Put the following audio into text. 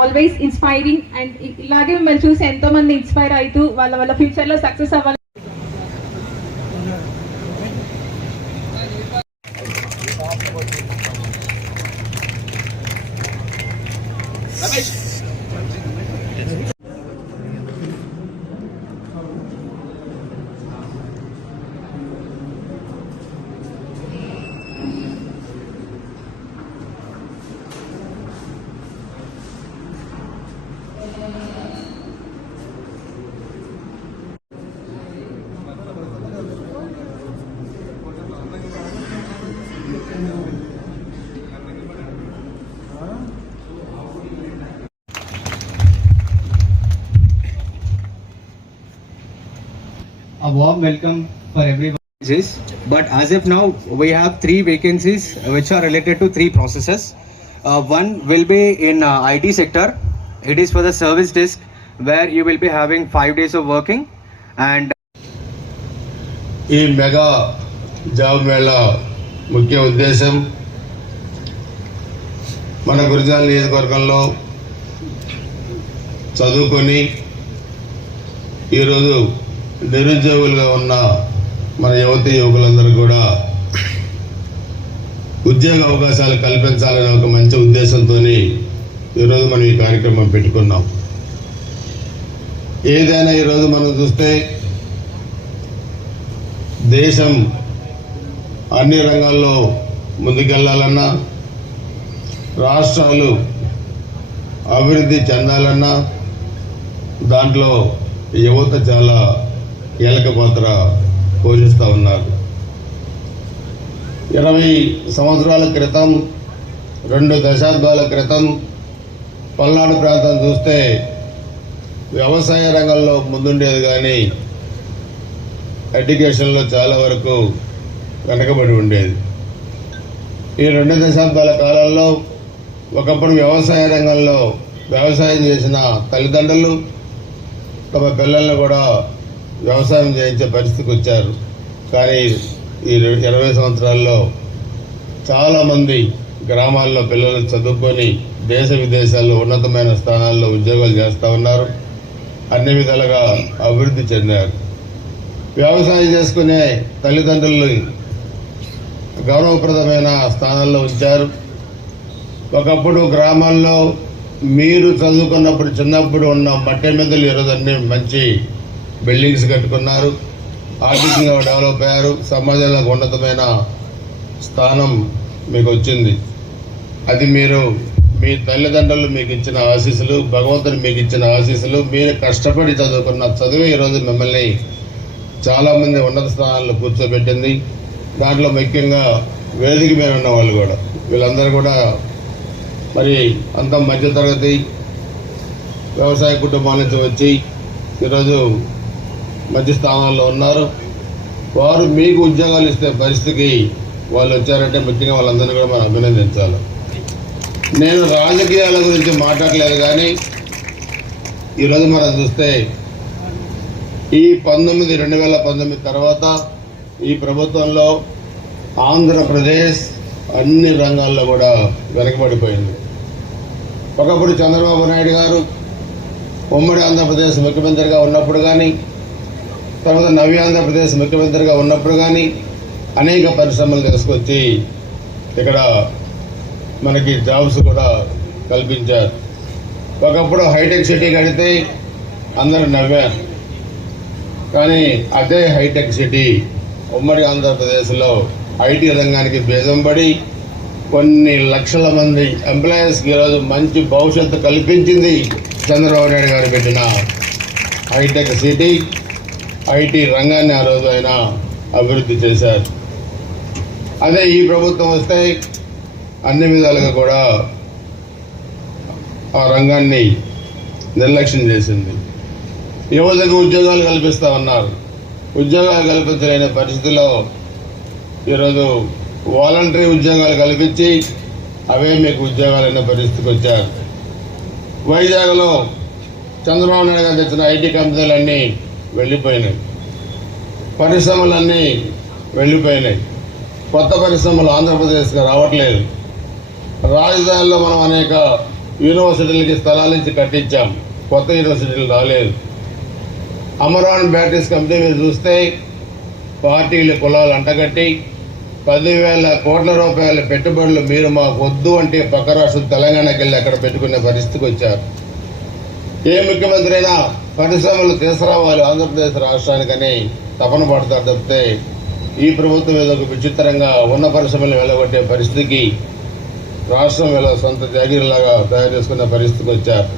Always inspiring and ఇలాగే మిమ్మల్ని చూసి ఎంతో మంది ఇన్స్పైర్ అవుతూ వాళ్ళ ఫ్యూచర్ లో సక్సెస్ అవ్వాలి. A warm welcome for everyone. But as of now, we have 3 vacancies which are related to 3 processes. One will be in IT sector. It is for the service desk where you will be having 5 days of working. And ఈ mega job Mela ముఖ్య ఉద్దేశం మన గురజాల నియోజకవర్గంలో చదువుకొని ఈరోజు నిరుద్యోగులుగా ఉన్న మన యువతి యువకులందరూ కూడా ఉద్యోగ అవకాశాలు కల్పించాలనే ఒక మంచి ఉద్దేశంతో ఈరోజు మనం ఈ కార్యక్రమం పెట్టుకున్నాం. ఏదైనా ఈరోజు మనం చూస్తే దేశం అన్ని రంగాల్లో ముందుకెళ్లాలన్నా, రాష్ట్రాలు అభివృద్ధి చెందాలన్నా దాంట్లో యువత చాలా కీలక పాత్ర పోషిస్తూ ఉన్నారు. 20 సంవత్సరాల క్రితం, 2 దశాబ్దాల క్రితం పల్నాడు ప్రాంతం చూస్తే వ్యవసాయ రంగంలో ముందుండేది, కానీ ఎడ్యుకేషన్లో చాలా వరకు వెనకబడి ఉండేది. ఈ 2 దశాబ్దాల కాలంలో ఒకప్పుడు వ్యవసాయ రంగంలో వ్యవసాయం చేసిన తల్లిదండ్రులు తమ పిల్లల్ని కూడా వ్యవసాయం చేయించే పరిస్థితికి వచ్చారు. కానీ ఈ 20 సంవత్సరాల్లో చాలామంది గ్రామాల్లో పిల్లలు చదువుకొని దేశ విదేశాల్లో ఉన్నతమైన స్థానాల్లో ఉద్యోగాలు చేస్తూ ఉన్నారు. అన్ని విధాలుగా అభివృద్ధి చెందారు. వ్యవసాయం చేసుకునే తల్లిదండ్రులు గౌరవప్రదమైన స్థానాల్లో ఉంచారు. ఒకప్పుడు గ్రామాల్లో మీరు చదువుకున్నప్పుడు చిన్నప్పుడు ఉన్న మట్టి మీదలు ఈరోజు అన్ని మంచి బిల్డింగ్స్ కట్టుకున్నారు. ఆర్థికంగా డెవలప్ అయ్యారు. సమాజంలో ఉన్నతమైన స్థానం మీకు వచ్చింది. అది మీరు మీ తల్లిదండ్రులు మీకు ఇచ్చిన ఆశీస్సులు, భగవంతుడు మీకు ఇచ్చిన ఆశీస్సులు, మీరు కష్టపడి చదువుకున్న చదువే ఈరోజు మిమ్మల్ని చాలామంది ఉన్నత స్థానాల్లో కూర్చోబెట్టింది. దాంట్లో ముఖ్యంగా వేదిక మీద ఉన్న వాళ్ళు కూడా, వీళ్ళందరూ కూడా మరి అంత మధ్యతరగతి వ్యవసాయ కుటుంబాల నుంచి వచ్చి ఈరోజు మంచి స్థానాల్లో ఉన్నారు. వారు మీకు ఉద్యోగాలు ఇస్తే పరిస్థితికి వాళ్ళు వచ్చారంటే ముఖ్యంగా వాళ్ళందరినీ కూడా మనం అభినందించాలి. నేను రాజకీయాల గురించి మాట్లాడలేదు, కానీ ఈరోజు మనం చూస్తే ఈ 2019 తర్వాత ఈ ప్రభుత్వంలో ఆంధ్రప్రదేశ్ అన్ని రంగాల్లో కూడా వెనకబడిపోయింది. ఒకప్పుడు చంద్రబాబు నాయుడు గారు ఉమ్మడి ఆంధ్రప్రదేశ్ ముఖ్యమంత్రిగా ఉన్నప్పుడు కానీ, తర్వాత నవ్య ఆంధ్రప్రదేశ్ ముఖ్యమంత్రిగా ఉన్నప్పుడు కానీ అనేక పరిశ్రమలు తీసుకొచ్చి ఇక్కడ మనకి జాబ్స్ కూడా కల్పించారు. ఒకప్పుడు హైటెక్ సిటీ కడితే అందరూ నవ్వారు. కానీ అదే హైటెక్ సిటీ ఉమ్మడి ఆంధ్రప్రదేశ్లో ఐటీ రంగానికి బీజం పడి కొన్ని లక్షల మంది ఎంప్లాయీస్కి ఈరోజు మంచి భవిష్యత్తు కల్పించింది చంద్రబాబు నాయుడు గారు పెట్టిన హైటెక్ సిటీ. ఐటీ రంగాన్ని ఆ రోజు ఆయన అభివృద్ధి చేశారు. అదే ఈ ప్రభుత్వం వస్తే అన్ని విధాలుగా కూడా ఆ రంగాన్ని నిర్లక్ష్యం చేసింది. యువతకు ఉద్యోగాలు కల్పిస్తూ ఉన్నారు. ఉద్యోగాలు కల్పించలేని పరిస్థితిలో ఈరోజు వాలంటరీ ఉద్యోగాలు కల్పించి అవే మీకు ఉద్యోగాలైన పరిస్థితికి వచ్చారు. వైజాగ్లో చంద్రబాబు నాయుడు గారు తెచ్చిన ఐటీ కంపెనీలన్నీ వెళ్ళిపోయినాయి, పరిశ్రమలన్నీ వెళ్ళిపోయినాయి. కొత్త పరిశ్రమలు ఆంధ్రప్రదేశ్కి రావట్లేదు. రాజధానిలో మనం అనేక యూనివర్సిటీలకి స్థలాలు ఇచ్చి కట్టించాం, కొత్త యూనివర్సిటీలు రాలేదు. అమరాన్ బ్యాటరీస్ కంపెనీ మీరు చూస్తే పార్టీల కులాలు అంటగట్టి 10,000 కోట్ల రూపాయల పెట్టుబడులు మీరు మాకు వద్దు అంటే పక్క రాష్ట్రం తెలంగాణకి వెళ్ళి అక్కడ పెట్టుకునే పరిస్థితికి వచ్చారు. ఏ ముఖ్యమంత్రి అయినా పరిశ్రమలు తీసుకురావాలి ఆంధ్రప్రదేశ్ రాష్ట్రానికని తపన పడతారు తప్పితే ఈ ప్రభుత్వం ఏదో ఒక విచిత్రంగా ఉన్న పరిశ్రమలు వెళ్ళగొట్టే పరిస్థితికి రాష్ట్రం సొంత జాగీరులాగా తయారు చేసుకునే పరిస్థితికి వచ్చారు.